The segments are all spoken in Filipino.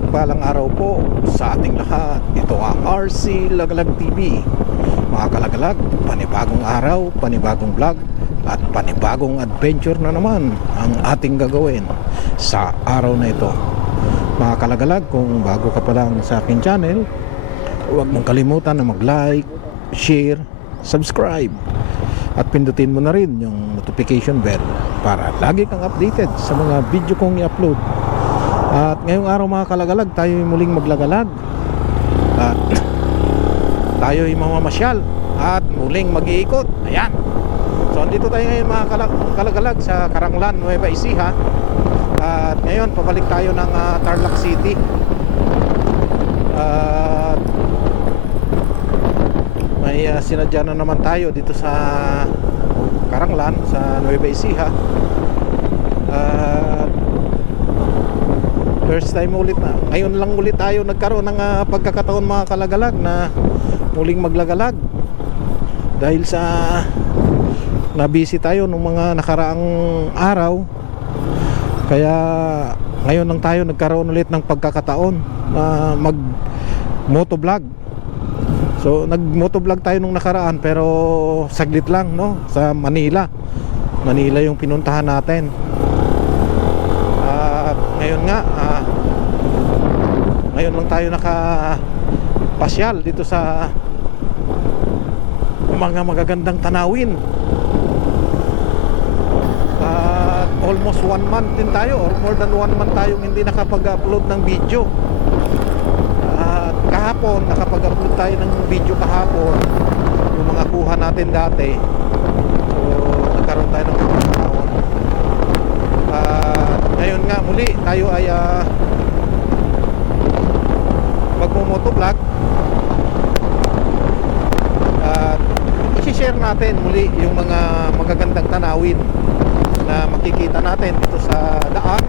mapagpalang araw po sa ating lahat. Ito ang RC Lagalag TV. Mga kalagalag, panibagong araw, panibagong vlog at panibagong adventure na naman ang ating gagawin sa araw na ito. Mga kalagalag, kung bago ka pa lang sa akin channel, huwag mong kalimutan na mag-like, share, subscribe at pindutin mo na rin yung notification bell para lagi kang updated sa mga video kong i-upload. At ngayong araw mga kalagalag, tayo ay muling maglagalag at tayo ay mamamasyal at muling mag-iikot. Ayan. So andito tayo ngayon mga kalagalag sa Caranglan, Nueva Ecija. At ngayon pabalik tayo ng Tarlac City. At may sinadya na naman tayo dito sa Caranglan, sa Nueva Ecija. First time ulit na. Ngayon lang ulit tayo nagkaroon ng pagkakataon mga kalagalag na muling maglagalag. Dahil sa nabisi tayo nung mga nakaraang araw. Kaya ngayon lang tayo nagkaroon ulit ng pagkakataon na mag motovlog. So nag motovlog tayo nung nakaraan pero saglit lang, no, sa Manila. Manila yung pinuntahan natin. Ngayon nga ngayon lang tayo nakapasyal dito sa mga magagandang tanawin. Almost 1 month din tayo, or more than 1 month tayong hindi nakapag-upload ng video. Kahapon nakapag-upload tayo ng video kahapon, yung mga kuha natin dati. So nagkaroon tayo ng pagkakataon. Ngayon nga muli tayo ay magmo-motovlog at i-share natin muli yung mga magagandang tanawin na makikita natin dito sa daan.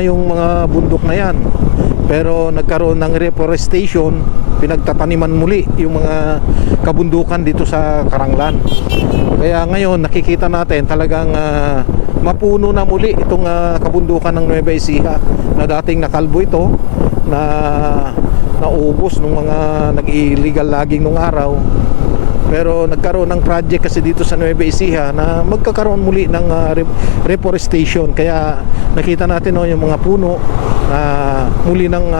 Yung mga bundok na yan, pero nagkaroon ng reforestation, pinagtataniman muli yung mga kabundukan dito sa Caranglan. Kaya ngayon nakikita natin talagang mapuno na muli itong kabundukan ng Nueva Ecija, na dating nakalbo ito, na naubos ng mga nag-illegal logging nung araw. Pero nagkaroon ng project kasi dito sa Nueva Ecija na magkakaroon muli ng reforestation. Kaya nakita natin yung mga puno na muli ng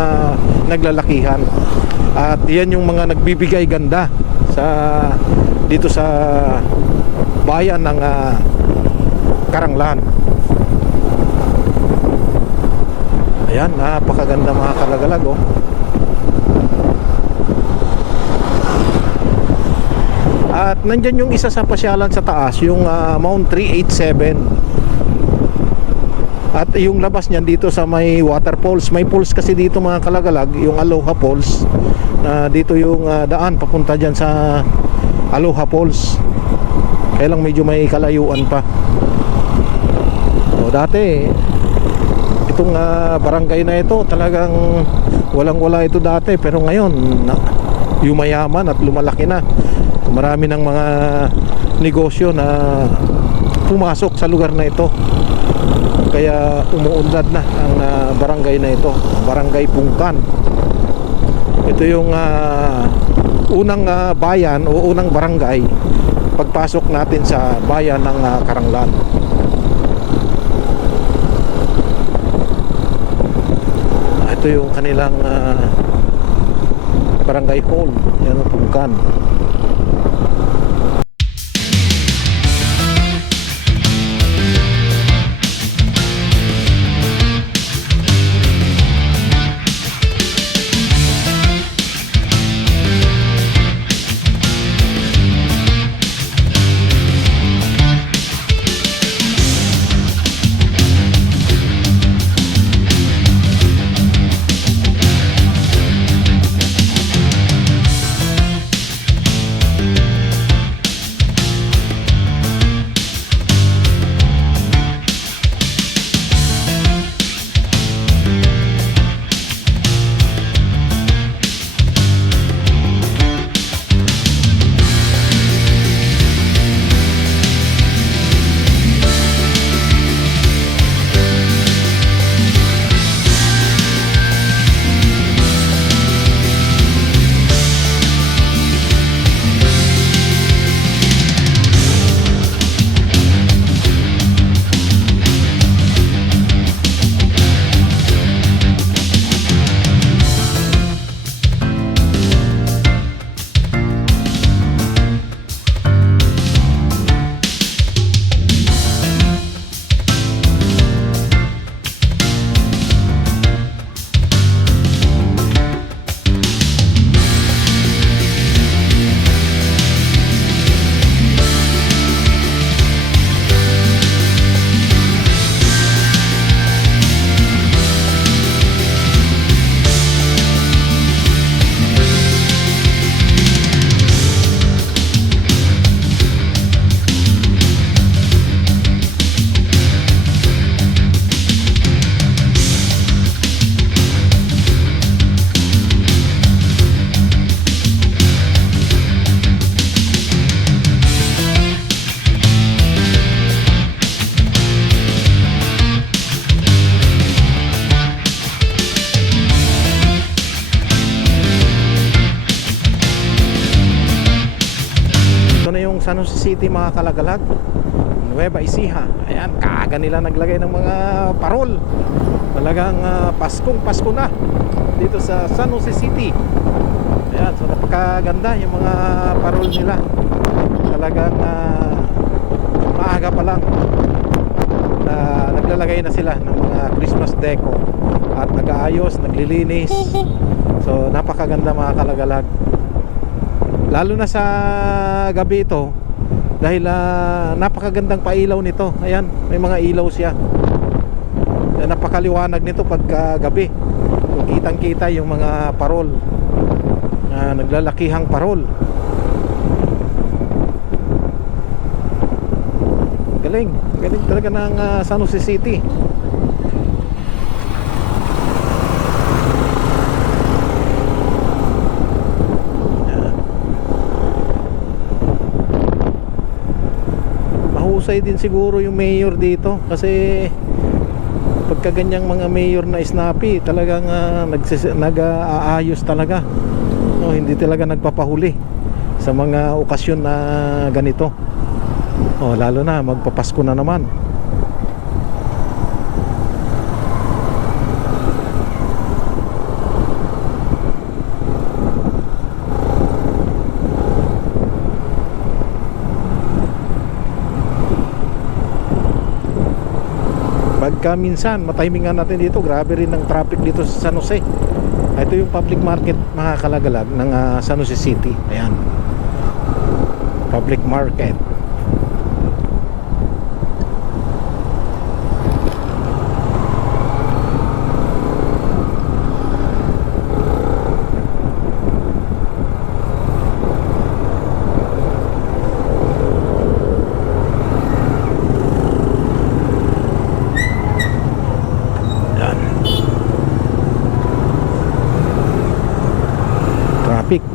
naglalakihan. At yan yung mga nagbibigay ganda dito sa bayan ng Caranglan. Ayan, napakaganda mga kalagalag, oh. At nandyan yung isa sa pasyalan sa taas, yung Mount 387. At yung labas niyan dito sa may waterfalls. May falls kasi dito mga kalagalag, yung Aloha Falls. Dito yung daan papunta dyan sa Aloha Falls. Kaya lang medyo may kalayuan pa. So dati itong barangay na ito talagang walang-wala ito dati, pero ngayon yumayaman at lumalaki na. Marami ng mga negosyo na pumasok sa lugar na ito. Kaya umuunlad na ang barangay na ito, Barangay Pungkan. Ito yung unang bayan o unang barangay pagpasok natin sa bayan ng Karanglan. Ito yung kanilang barangay hall, yan ang Pungkan. San Jose City mga kalagalag, Nueva Ecija. Ayan, kaaga nila naglagay ng mga parol. Talagang Paskong Pasko na dito sa San Jose City. Ayan, so napakaganda yung mga parol nila. Talagang maaga pa lang naglalagay na sila ng mga Christmas deco at nag-aayos, naglilinis. So napakaganda mga kalagalag, lalo na sa gabi ito, dahil napakagandang pailaw nito. Ayan, may mga ilaw siya. Napakaliwanag nito pagka gabi. Kitang kita yung mga parol, naglalakihang parol. Galing, galing talaga ng San Jose City. Mahusay din siguro yung mayor dito, kasi pagka ganyang mga mayor na snappy, talagang nag-aayos talaga. No, hindi talaga nagpapahuli sa mga okasyon na ganito. Oh, lalo na magpapasko na naman. Pagka minsan matimingan natin dito, grabe rin ang traffic dito sa San Jose. Ito yung public market mga kalagalag ng San Jose City. Ayan, public market. traffic.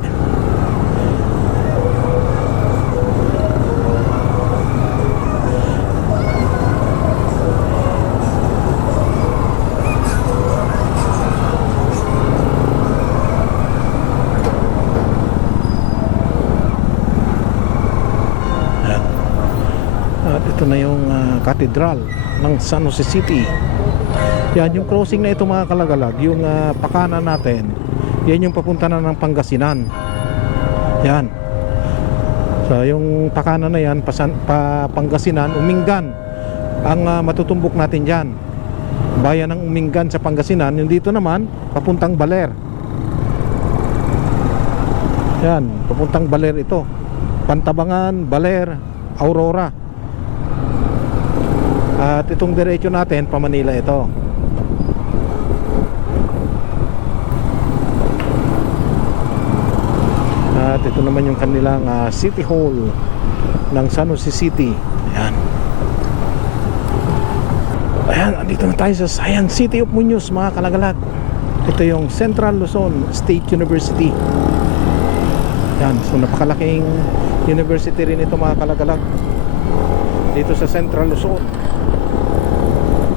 At ito na yung cathedral ng San Jose City. Yan yung crossing na ito mga kalagalag, yung pakanan natin, yan yung papunta na ng Pangasinan. Yan. So yung pakanan na yan, Pangasinan, Umingan ang matutumbok natin dyan. Bayan ng Umingan sa Pangasinan. Yung dito naman, papuntang Baler. Yan, papuntang Baler ito. Pantabangan, Baler, Aurora. At itong diretso natin, pa Manila ito. At ito naman yung kanilang City Hall ng San Jose City. Ayan. Ayan, andito na tayo sa Science City of Muñoz mga kalagalag. Ito yung Central Luzon State University. Ayan, so napakalaking university rin ito mga kalagalag dito sa Central Luzon.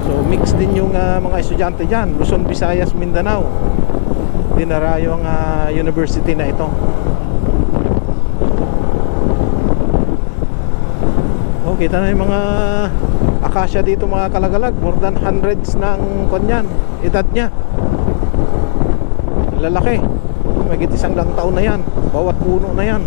So mix din yung mga estudyante dyan, Luzon, Visayas, Mindanao. Dinarayo ang university na ito. Oh, kita na yung mga akasya dito mga kalagalag. More than hundreds ng kanyan, edad niya. Lalaki. Magit isang lang taon na yan. Bawat puno na yan.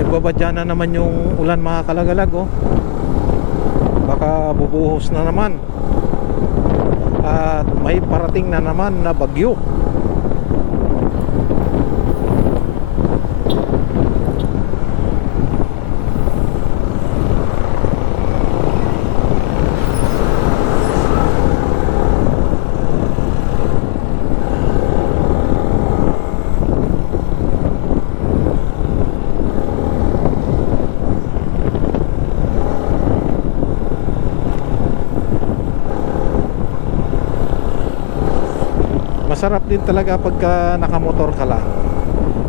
Nagbabadya na naman yung ulan mga kalagalag, oh. Baka bubuhos na naman. At may parating na naman na bagyo. Masarap din talaga pagka nakamotor ka lang,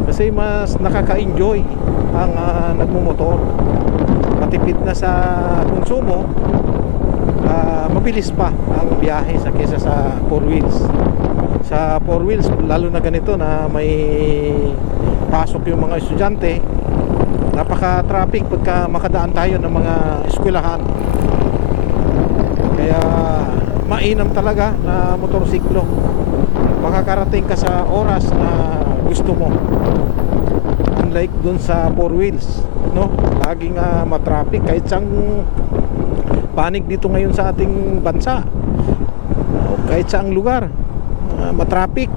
kasi mas nakaka-enjoy ang nagmumotor. Matipid na sa konsumo, mabilis pa ang biyahe kaysa sa 4 wheels. Sa 4 wheels, lalo na ganito na may pasok yung mga estudyante, napaka-traffic pagka makadaan tayo ng mga eskwelahan. Kaya mainam talaga na motorsiklo. Makakarating ka sa oras na gusto mo, unlike dun sa 4 wheels, no? Laging matraffic kahit sang panig dito ngayon sa ating bansa, kahit saang lugar matraffic.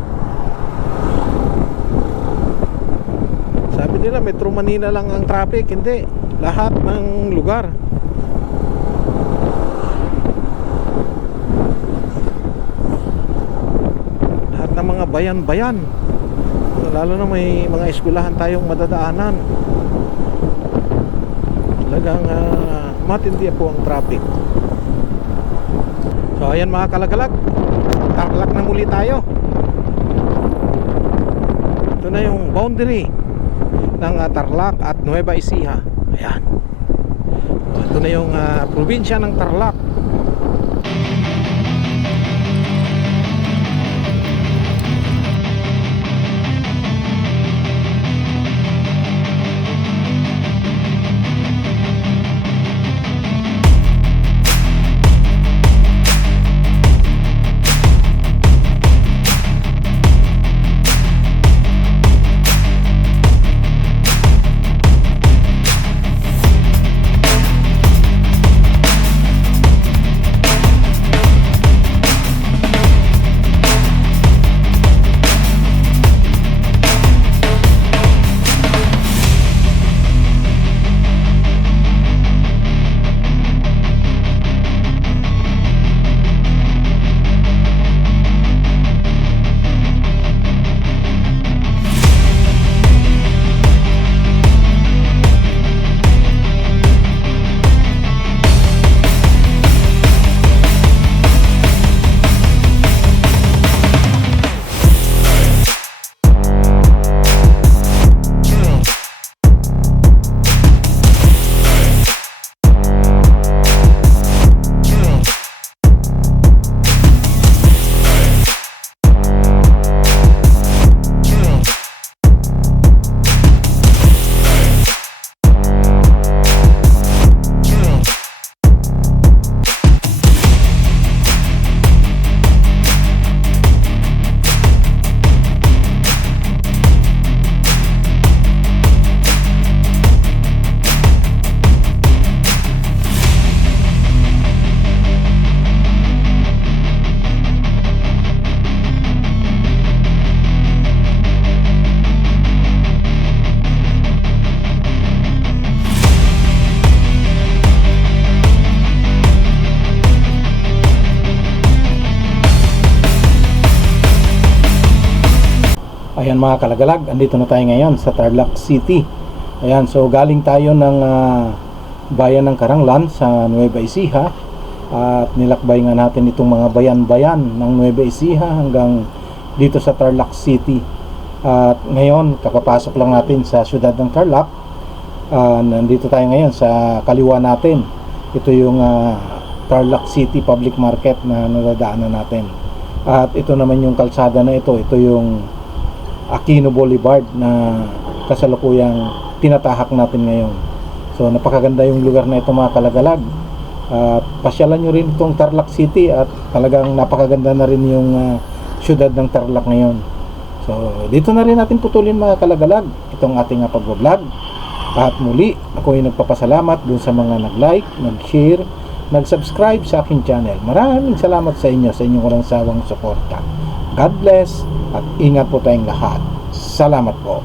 Sabi nila Metro Manila lang ang traffic, hindi, lahat ng lugar. Ng mga bayan-bayan, lalo na may mga eskwelahan tayong madadaanan. Talagang matindi po ang traffic. So ayan mga kalagalag, Tarlac na muli tayo. Ito na yung boundary ng Tarlac at Nueva Ecija. Ayan, ito na yung probinsya ng Tarlac. Ayan mga kalagalag, andito na tayo ngayon sa Tarlac City. Ayan, so galing tayo ng bayan ng Karanglan sa Nueva Ecija. At nilakbay nga natin itong mga bayan-bayan ng Nueva Ecija hanggang dito sa Tarlac City. At ngayon, kakapasok lang natin sa syudad ng Tarlac. Nandito tayo ngayon sa kaliwa natin. Ito yung Tarlac City Public Market na nadadaanan natin. At ito naman yung kalsada na ito. Ito yung Aquino Boulevard na kasalukuyang tinatahak natin ngayon. So napakaganda yung lugar na ito mga kalagalag. Pasyalan nyo rin itong Tarlac City at talagang napakaganda na rin yung syudad ng Tarlac ngayon. So dito na rin natin putulin mga kalagalag itong ating pag-vlog. At muli ako ay nagpapasalamat dun sa mga nag-like, nag-share, nag-subscribe sa aking channel. Maraming salamat sa inyo sa inyong walang sawang suporta. God bless at ingat po tayong lahat. Salamat po.